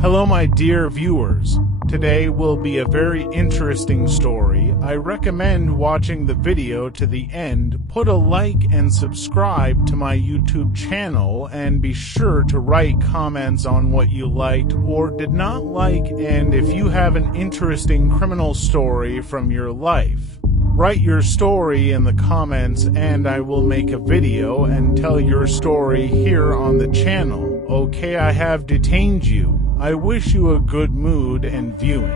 Hello my dear viewers, today will be a very interesting story. I recommend watching the video to the end, put a like and subscribe to my YouTube channel, and be sure to write comments on what you liked or did not like, and if you have an interesting criminal story from your life. Write your story in the comments and I will make a video and tell your story here on the channel. Okay, I have detained you. I wish you a good mood and viewing.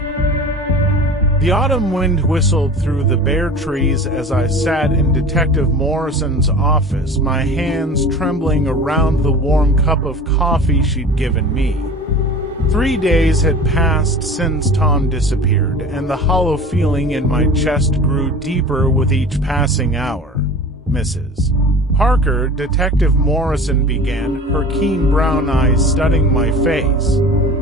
The autumn wind whistled through the bare trees as I sat in Detective Morrison's office, my hands trembling around the warm cup of coffee she'd given me. 3 days had passed since Tom disappeared, and the hollow feeling in my chest grew deeper with each passing hour. Mrs. Parker, Detective Morrison began, her keen brown eyes studying my face.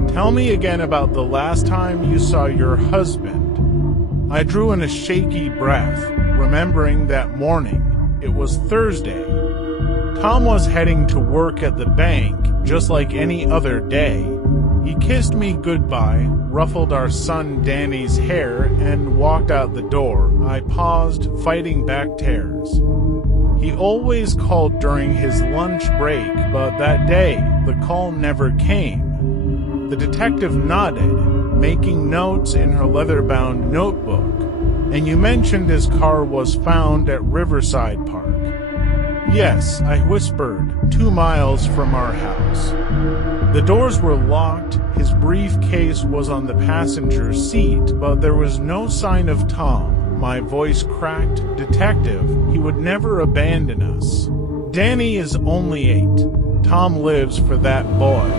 Tell me again about the last time you saw your husband. I drew in a shaky breath, remembering that morning. It was Thursday. Tom was heading to work at the bank, just like any other day. He kissed me goodbye, ruffled our son Danny's hair, and walked out the door. I paused, fighting back tears. He always called during his lunch break, but that day, the call never came. The detective nodded, making notes in her leather-bound notebook. And you mentioned his car was found at Riverside Park. Yes, I whispered, 2 miles from our house. The doors were locked, his briefcase was on the passenger seat, but there was no sign of Tom. My voice cracked. Detective, he would never abandon us. Danny is only 8. Tom lives for that boy.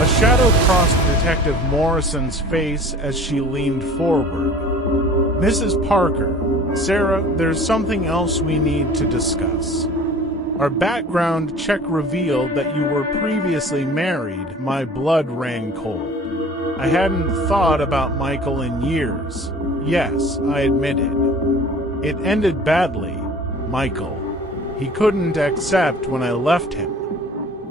A shadow crossed Detective Morrison's face as she leaned forward. Mrs. Parker, Sarah, there's something else we need to discuss. Our background check revealed that you were previously married. My blood ran cold. I hadn't thought about Michael in years. Yes, I admitted. It ended badly, Michael. He couldn't accept when I left him.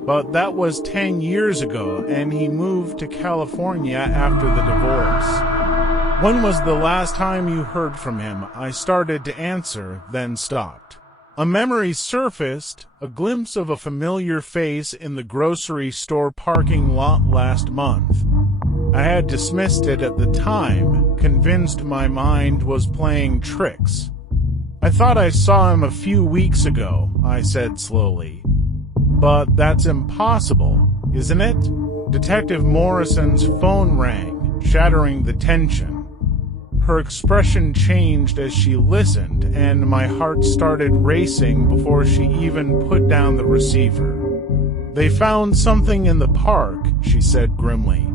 But that was 10 years ago, and he moved to California after the divorce. When was the last time you heard from him? I started to answer, then stopped. A memory surfaced, a glimpse of a familiar face in the grocery store parking lot last month. I had dismissed it at the time, convinced my mind was playing tricks. I thought I saw him a few weeks ago, I said slowly. But that's impossible, isn't it? Detective Morrison's phone rang, shattering the tension. Her expression changed as she listened, and my heart started racing before she even put down the receiver. They found something in the park, she said grimly.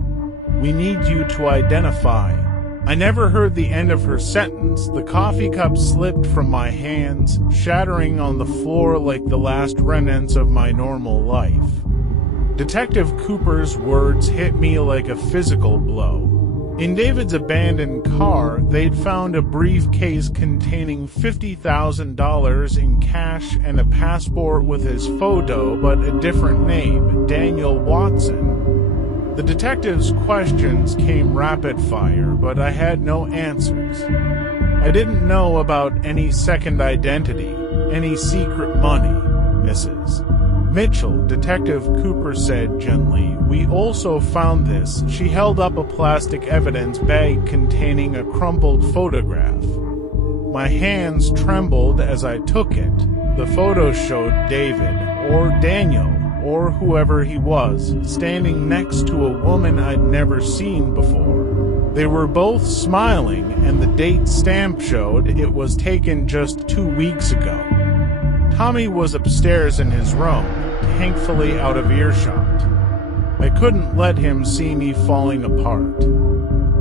We need you to identify. I never heard the end of her sentence. The coffee cup slipped from my hands, shattering on the floor like the last remnants of my normal life. Detective Cooper's words hit me like a physical blow. In David's abandoned car, they'd found a briefcase containing $50,000 in cash and a passport with his photo but a different name, Daniel Watson. The detective's questions came rapid fire, but I had no answers. I didn't know about any second identity, any secret money, Mrs. Mitchell, Detective Cooper said gently. We also found this. She held up a plastic evidence bag containing a crumpled photograph. My hands trembled as I took it. The photo showed David, or Daniel, or whoever he was, standing next to a woman I'd never seen before. They were both smiling, and the date stamp showed it was taken just 2 weeks ago. Tommy was upstairs in his room, thankfully out of earshot. I couldn't let him see me falling apart.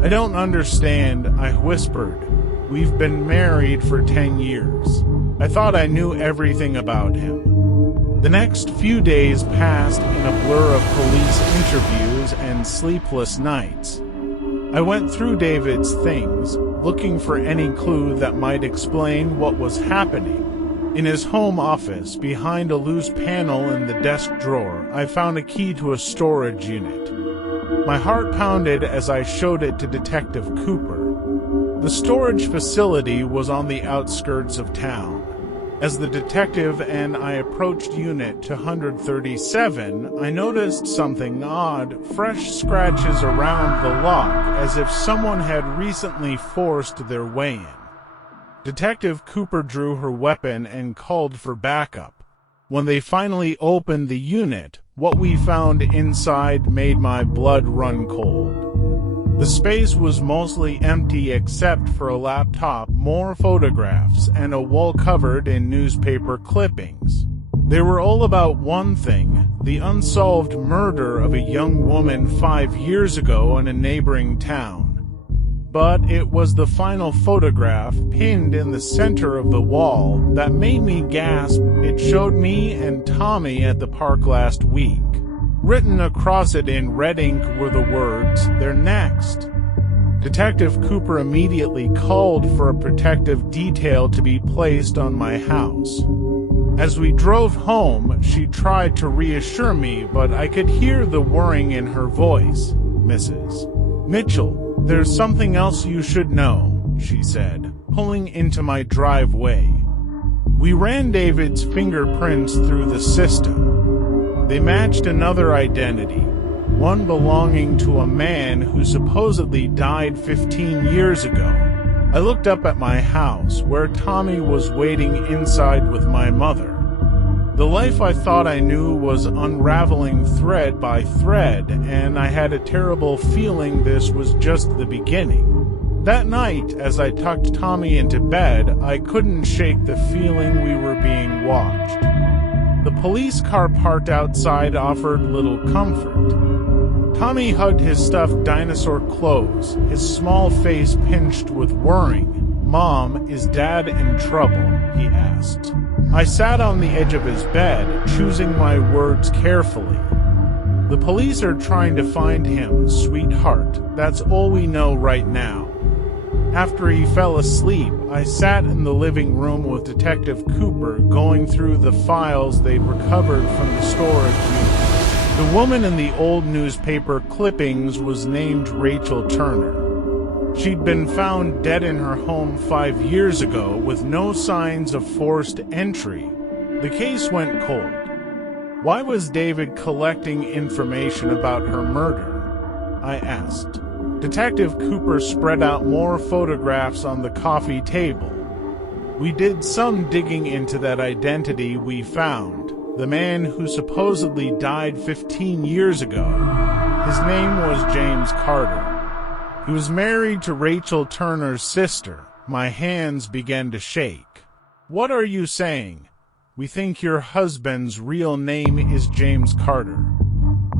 I don't understand, I whispered. We've been married for 10 years. I thought I knew everything about him. The next few days passed in a blur of police interviews and sleepless nights. I went through David's things, looking for any clue that might explain what was happening. In his home office, behind a loose panel in the desk drawer, I found a key to a storage unit. My heart pounded as I showed it to Detective Cooper. The storage facility was on the outskirts of town. As the detective and I approached Unit 237, I noticed something odd, fresh scratches around the lock, as if someone had recently forced their way in. Detective Cooper drew her weapon and called for backup. When they finally opened the unit, what we found inside made my blood run cold. The space was mostly empty except for a laptop, more photographs, and a wall covered in newspaper clippings. They were all about one thing: the unsolved murder of a young woman 5 years ago in a neighboring town. But it was the final photograph, pinned in the center of the wall, that made me gasp. It showed me and Tommy at the park last week. Written across it in red ink were the words, "They're next." Detective Cooper immediately called for a protective detail to be placed on my house. As we drove home, she tried to reassure me, but I could hear the worrying in her voice. "Mrs. Mitchell, there's something else you should know," she said, pulling into my driveway. We ran David's fingerprints through the system. They matched another identity, one belonging to a man who supposedly died 15 years ago. I looked up at my house, where Tommy was waiting inside with my mother. The life I thought I knew was unraveling thread by thread, and I had a terrible feeling this was just the beginning. That night, as I tucked Tommy into bed, I couldn't shake the feeling we were being watched. The police car parked outside offered little comfort. Tommy hugged his stuffed dinosaur clothes, his small face pinched with worrying. "Mom, is Dad in trouble?" he asked. I sat on the edge of his bed, choosing my words carefully. "The police are trying to find him, sweetheart. That's all we know right now." After he fell asleep, I sat in the living room with Detective Cooper, going through the files they'd recovered from the storage unit. The woman in the old newspaper clippings was named Rachel Turner. She'd been found dead in her home 5 years ago with no signs of forced entry. The case went cold. Why was David collecting information about her murder? I asked. Detective Cooper spread out more photographs on the coffee table. We did some digging into that identity we found, the man who supposedly died 15 years ago. His name was James Carter. He was married to Rachel Turner's sister. My hands began to shake. "What are you saying? We think your husband's real name is James Carter.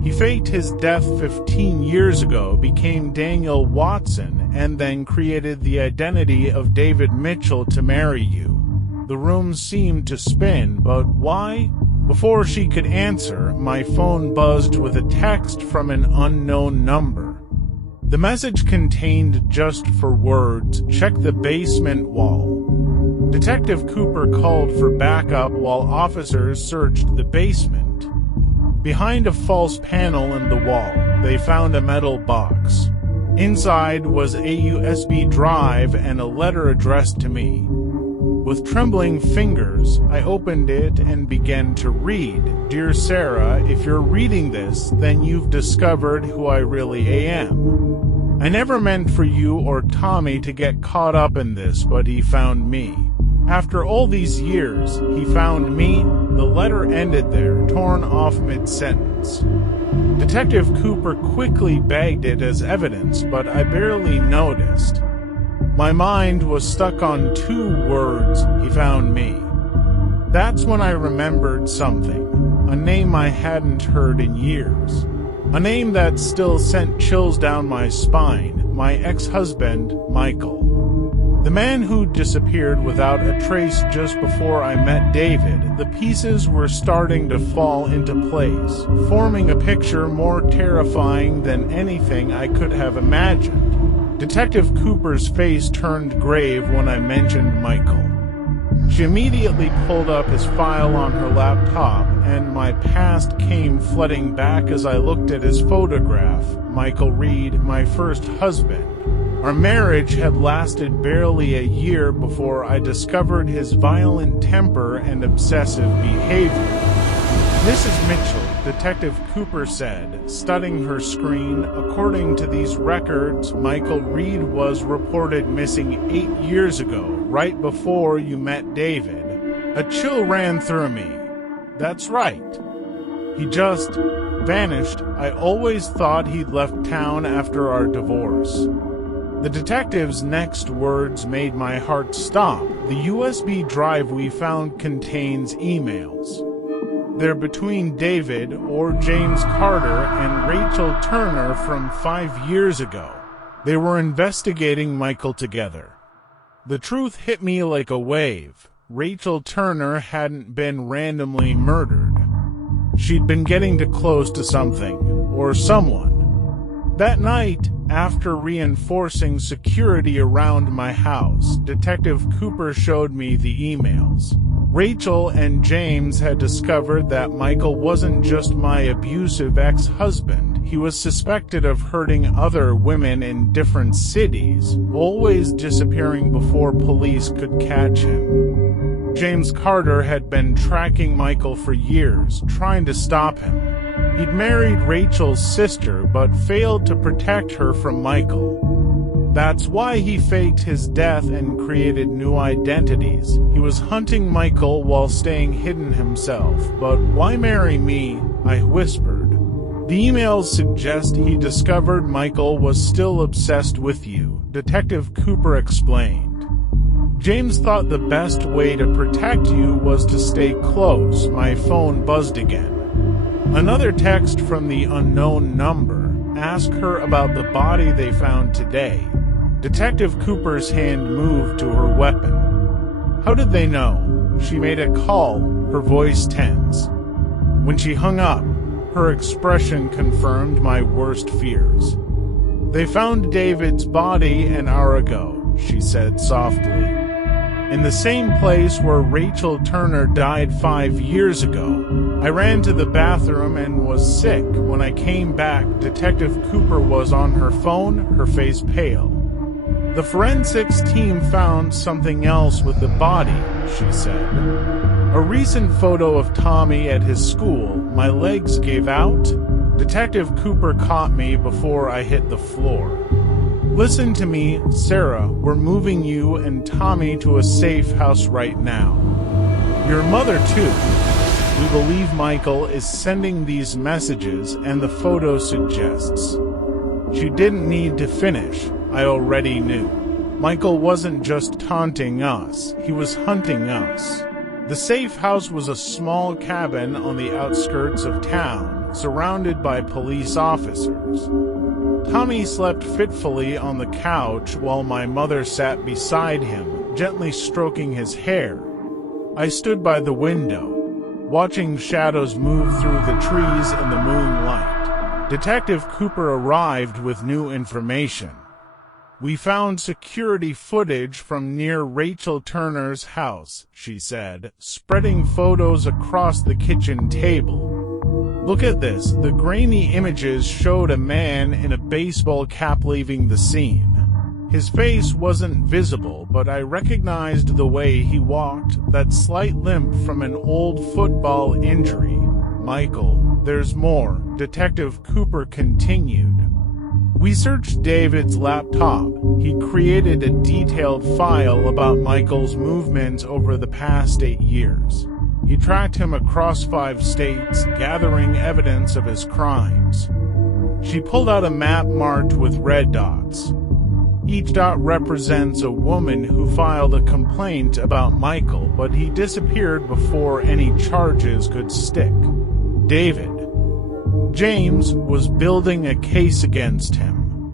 He faked his death 15 years ago, became Daniel Watson, and then created the identity of David Mitchell to marry you." The room seemed to spin, but why? Before she could answer, my phone buzzed with a text from an unknown number. The message contained just 4 words: "Check the basement wall." Detective Cooper called for backup while officers searched the basement. Behind a false panel in the wall, they found a metal box. Inside was a USB drive and a letter addressed to me. With trembling fingers, I opened it and began to read. "Dear Sarah, if you're reading this, then you've discovered who I really am. I never meant for you or Tommy to get caught up in this, but he found me. After all these years, he found me." The letter ended there, torn off mid-sentence. Detective Cooper quickly bagged it as evidence, but I barely noticed. My mind was stuck on 2 words: "He found me." That's when I remembered something. A name I hadn't heard in years. A name that still sent chills down my spine. My ex-husband, Michael. The man who disappeared without a trace just before I met David. The pieces were starting to fall into place, forming a picture more terrifying than anything I could have imagined. Detective Cooper's face turned grave when I mentioned Michael. She immediately pulled up his file on her laptop and my past came flooding back as I looked at his photograph. Michael Reed, my first husband. Our marriage had lasted barely a year before I discovered his violent temper and obsessive behavior. Mrs. Mitchell, Detective Cooper said, studying her screen. According to these records, Michael Reed was reported missing 8 years ago, right before you met David. A chill ran through me. That's right. He just vanished. I always thought he'd left town after our divorce. The detective's next words made my heart stop. The USB drive we found contains emails. They're between David or James Carter and Rachel Turner from 5 years ago. They were investigating Michael together. The truth hit me like a wave. Rachel Turner hadn't been randomly murdered. She'd been getting too close to something or someone. That night, after reinforcing security around my house, Detective Cooper showed me the emails. Rachel and James had discovered that Michael wasn't just my abusive ex-husband. He was suspected of hurting other women in different cities, always disappearing before police could catch him. James Carter had been tracking Michael for years, trying to stop him. He'd married Rachel's sister, but failed to protect her from Michael. That's why he faked his death and created new identities. He was hunting Michael while staying hidden himself. But why marry me? I whispered. The emails suggest he discovered Michael was still obsessed with you, Detective Cooper explained. James thought the best way to protect you was to stay close. My phone buzzed again. Another text from the unknown number. Ask her about the body they found today. Detective Cooper's hand moved to her weapon. How did they know? She made a call, her voice tense. When she hung up, her expression confirmed my worst fears. They found David's body an hour ago, she said softly. In the same place where Rachel Turner died 5 years ago. I ran to the bathroom and was sick. When I came back, Detective Cooper was on her phone, her face pale. The forensics team found something else with the body, she said. A recent photo of Tommy at his school. My legs gave out. Detective Cooper caught me before I hit the floor. Listen to me, Sarah. We're moving you and Tommy to a safe house right now. Your mother, too. We believe Michael is sending these messages, and the photo suggests. She didn't need to finish. I already knew. Michael wasn't just taunting us, he was hunting us. The safe house was a small cabin on the outskirts of town, surrounded by police officers. Tommy slept fitfully on the couch while my mother sat beside him, gently stroking his hair. I stood by the window, watching shadows move through the trees in the moonlight. Detective Cooper arrived with new information. We found security footage from near Rachel Turner's house, she said, spreading photos across the kitchen table. Look at this. The grainy images showed a man in a baseball cap leaving the scene. His face wasn't visible, but I recognized the way he walked, that slight limp from an old football injury. Michael, there's more, Detective Cooper continued. We searched David's laptop. He created a detailed file about Michael's movements over the past 8 years. He tracked him across 5 states, gathering evidence of his crimes. She pulled out a map marked with red dots. Each dot represents a woman who filed a complaint about Michael, but he disappeared before any charges could stick. David. James was building a case against him.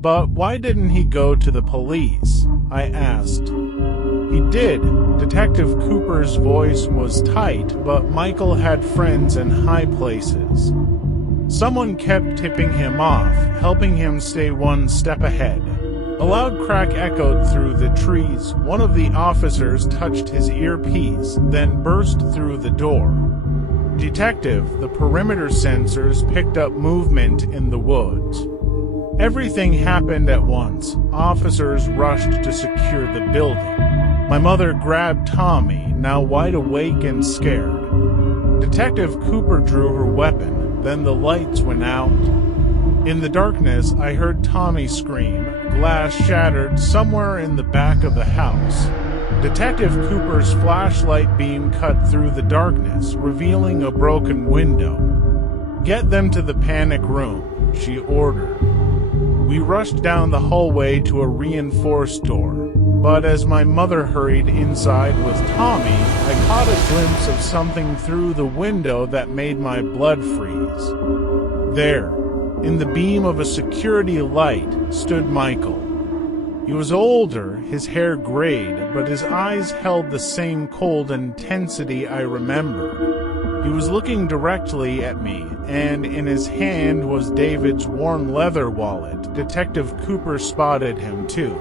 But why didn't he go to the police? I asked. He did. Detective Cooper's voice was tight, but Michael had friends in high places. Someone kept tipping him off, helping him stay one step ahead. A loud crack echoed through the trees. One of the officers touched his earpiece, then burst through the door. "Detective, the perimeter sensors picked up movement in the woods." Everything happened at once. Officers rushed to secure the building. My mother grabbed Tommy, now wide awake and scared. Detective Cooper drew her weapon, then the lights went out. In the darkness, I heard Tommy scream. Glass shattered somewhere in the back of the house. Detective Cooper's flashlight beam cut through the darkness, revealing a broken window. "Get them to the panic room," she ordered. We rushed down the hallway to a reinforced door, but as my mother hurried inside with Tommy, I caught a glimpse of something through the window that made my blood freeze. There, in the beam of a security light, stood Michael. He was older, his hair grayed, but his eyes held the same cold intensity I remembered. He was looking directly at me, and in his hand was David's worn leather wallet. Detective Cooper spotted him too.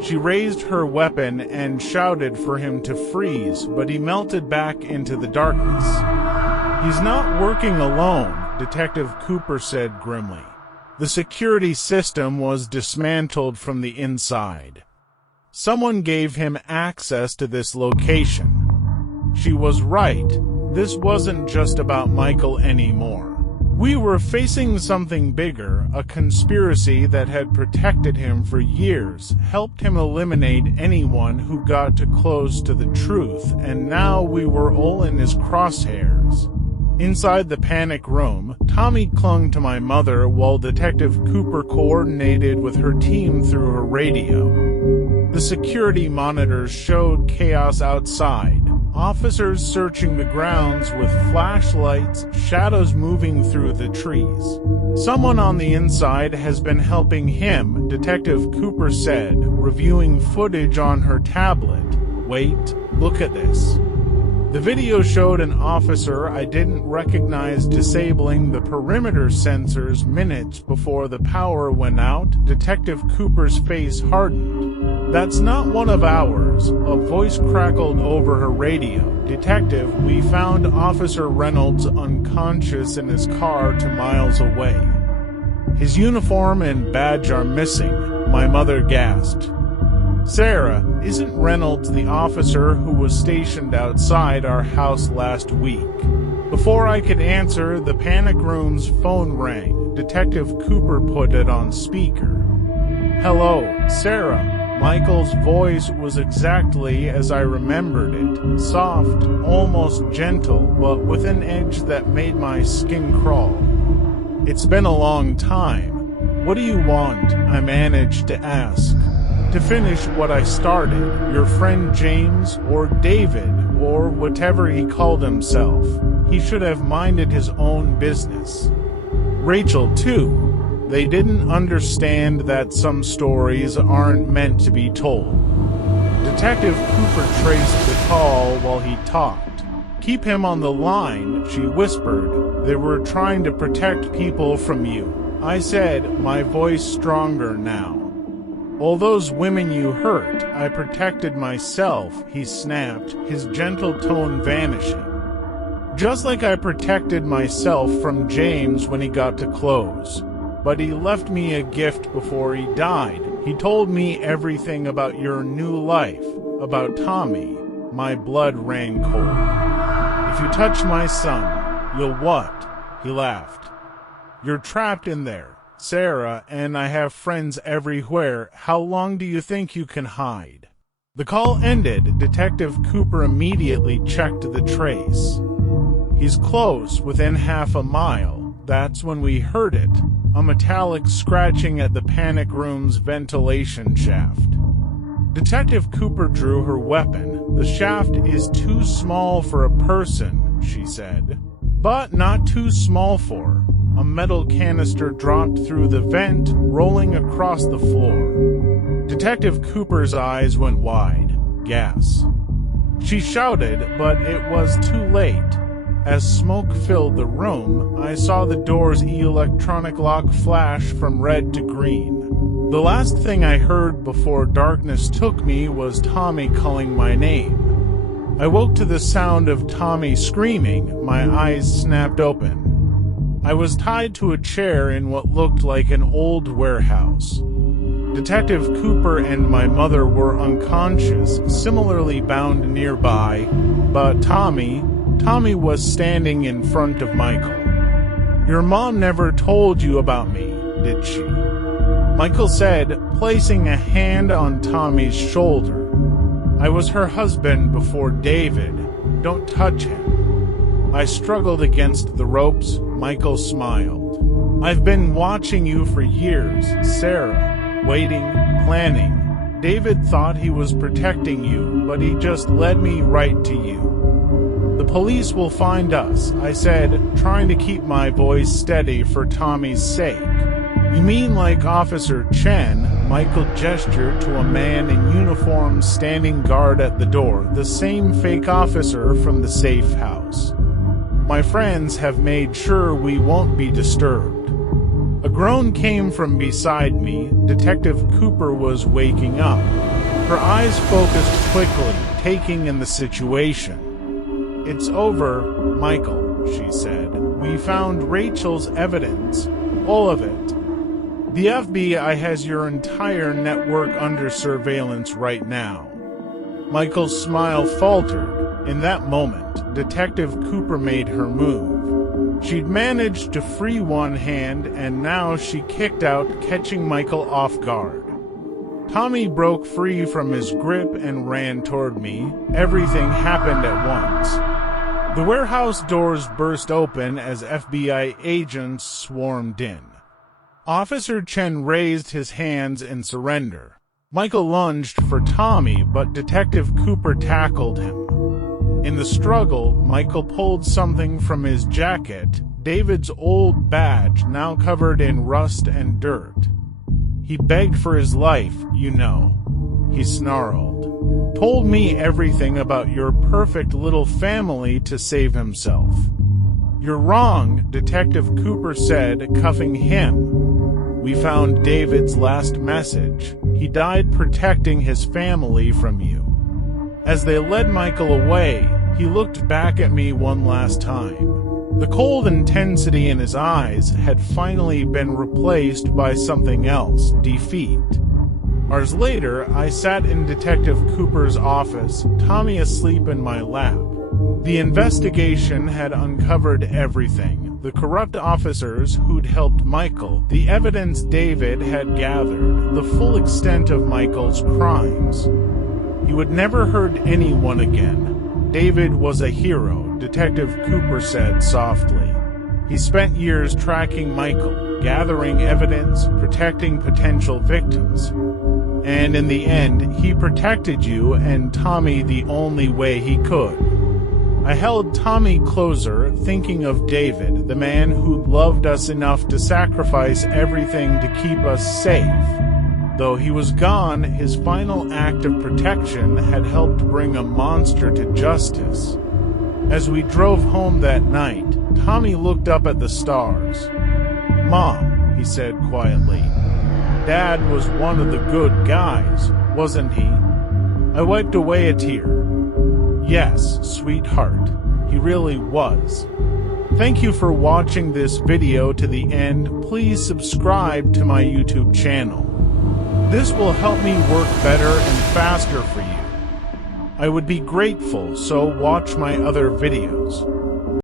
She raised her weapon and shouted for him to freeze, but he melted back into the darkness. "He's not working alone," Detective Cooper said grimly. The security system was dismantled from the inside. Someone gave him access to this location. She was right. This wasn't just about Michael anymore. We were facing something bigger, a conspiracy that had protected him for years, helped him eliminate anyone who got too close to the truth, and now we were all in his crosshairs. Inside the panic room, Tommy clung to my mother while Detective Cooper coordinated with her team through her radio. The security monitors showed chaos outside. Officers searching the grounds with flashlights, shadows moving through the trees. "Someone on the inside has been helping him," Detective Cooper said, reviewing footage on her tablet. "Wait, look at this." The video showed an officer I didn't recognize disabling the perimeter sensors minutes before the power went out. Detective Cooper's face hardened. "That's not one of ours," a voice crackled over her radio. "Detective, we found Officer Reynolds unconscious in his car 2 miles away. His uniform and badge are missing," my mother gasped. "Sarah, isn't Reynolds the officer who was stationed outside our house last week?" Before I could answer, the panic room's phone rang. Detective Cooper put it on speaker. "Hello, Sarah." Michael's voice was exactly as I remembered it, soft, almost gentle, but with an edge that made my skin crawl. "It's been a long time. What do you want?" I managed to ask. "To finish what I started, your friend James, or David, or whatever he called himself. He should have minded his own business. Rachel, too. They didn't understand that some stories aren't meant to be told." Detective Cooper traced the call while he talked. "Keep him on the line," she whispered. "They were trying to protect people from you," I said, my voice stronger now. "All those women you hurt, I protected myself," he snapped, his gentle tone vanishing. "Just like I protected myself from James when he got too close. But he left me a gift before he died. He told me everything about your new life, about Tommy." My blood ran cold. "If you touch my son, you'll what?" He laughed. "You're trapped in there, Sarah, and I have friends everywhere. How long do you think you can hide?" The call ended. Detective Cooper immediately checked the trace. "He's close, within half a mile." That's when we heard it, a metallic scratching at the panic room's ventilation shaft. Detective Cooper drew her weapon. "The shaft is too small for a person," she said. "But not too small for." A metal canister dropped through the vent, rolling across the floor. Detective Cooper's eyes went wide. "Gas." She shouted, but it was too late. As smoke filled the room, I saw the door's electronic lock flash from red to green. The last thing I heard before darkness took me was Tommy calling my name. I woke to the sound of Tommy screaming. My eyes snapped open. I was tied to a chair in what looked like an old warehouse. Detective Cooper and my mother were unconscious, similarly bound nearby, but Tommy was standing in front of Michael. "Your mom never told you about me, did she?" Michael said, placing a hand on Tommy's shoulder. "I was her husband before David. Don't touch him." I struggled against the ropes. Michael smiled. "I've been watching you for years, Sarah. Waiting, planning. David thought he was protecting you, but he just led me right to you." "The police will find us," I said, trying to keep my voice steady for Tommy's sake. "You mean like Officer Chen?" Michael gestured to a man in uniform standing guard at the door, the same fake officer from the safe house. "My friends have made sure we won't be disturbed." A groan came from beside me. Detective Cooper was waking up. Her eyes focused quickly, taking in the situation. "It's over, Michael," she said. "We found Rachel's evidence, all of it. The FBI has your entire network under surveillance right now." Michael's smile faltered. In that moment, Detective Cooper made her move. She'd managed to free one hand, and now she kicked out, catching Michael off guard. Tommy broke free from his grip and ran toward me. Everything happened at once. The warehouse doors burst open as FBI agents swarmed in. Officer Chen raised his hands in surrender. Michael lunged for Tommy, but Detective Cooper tackled him. In the struggle, Michael pulled something from his jacket, David's old badge now covered in rust and dirt. "He begged for his life, you know," he snarled. "Told me everything about your perfect little family to save himself." "You're wrong," Detective Cooper said, cuffing him. "We found David's last message. He died protecting his family from you." As they led Michael away, he looked back at me one last time. The cold intensity in his eyes had finally been replaced by something else, defeat. Hours later, I sat in Detective Cooper's office, Tommy asleep in my lap. The investigation had uncovered everything: the corrupt officers who'd helped Michael, the evidence David had gathered, the full extent of Michael's crimes. He would never hurt anyone again. David was a hero, Detective Cooper said softly. He spent years tracking Michael, gathering evidence, protecting potential victims. And in the end, he protected you and Tommy the only way he could. I held Tommy closer, thinking of David, the man who'd loved us enough to sacrifice everything to keep us safe. Though he was gone, his final act of protection had helped bring a monster to justice. As we drove home that night, Tommy looked up at the stars. "Mom," he said quietly, "Dad was one of the good guys, wasn't he?" I wiped away a tear. "Yes, sweetheart, he really was." Thank you for watching this video to the end. Please subscribe to my YouTube channel. This will help me work better and faster for you. I would be grateful, so watch my other videos.